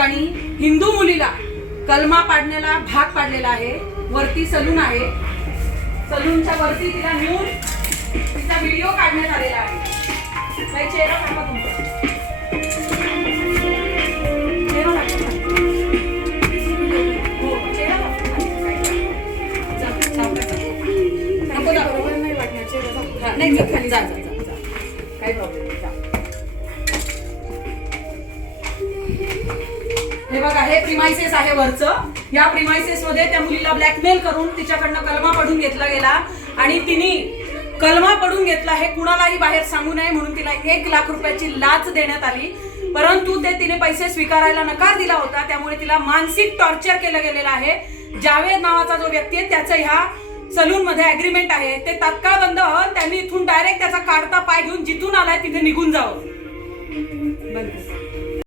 ठिकाणी हिंदू मुलीला कलमा पाडण्याला भाग पाडलेला आहे। वरती सलून आहे, सलूनच्या वरती तिला नेऊन तिचा व्हिडिओ काढण्यात आलेला आहे। काही चेहरा दाखवा तुमचा, चेहरा दाखवा। हो चेहरा दाखवा, नको दाखवा, नाही वाटणार चेहरा दाखवा। नाही खाली जा जा जा, काही प्रॉब्लेम नाही, जा। हे बघा, हे प्रिमाइसेस आहे वरचं। या प्रिमाइसेस मध्ये त्या मुलीला ब्लॅकमेल करून तिच्याकडनं कलमा पढून घेतला गेला आणि तिने कलमा पढून घेतला हे कुणालाही बाहेर सांगू नये म्हणून तिला 1 लाख रुपयाची लाच देण्यात आली, परंतु ते तिने पैसे स्वीकारायला नकार दिला होता। त्यामुळे तिला मानसिक टॉर्चर केलं गेलेलं आहे। जावेद नावाचा जो व्यक्ती आहे त्याचं ह्या सलून मध्ये अग्रीमेंट आहे, ते तात्काळ बंद व्हावं। त्यांनी इथून डायरेक्ट त्याचा काढता पाय घेऊन जिथून आलाय तिथे निघून जावं। बंद।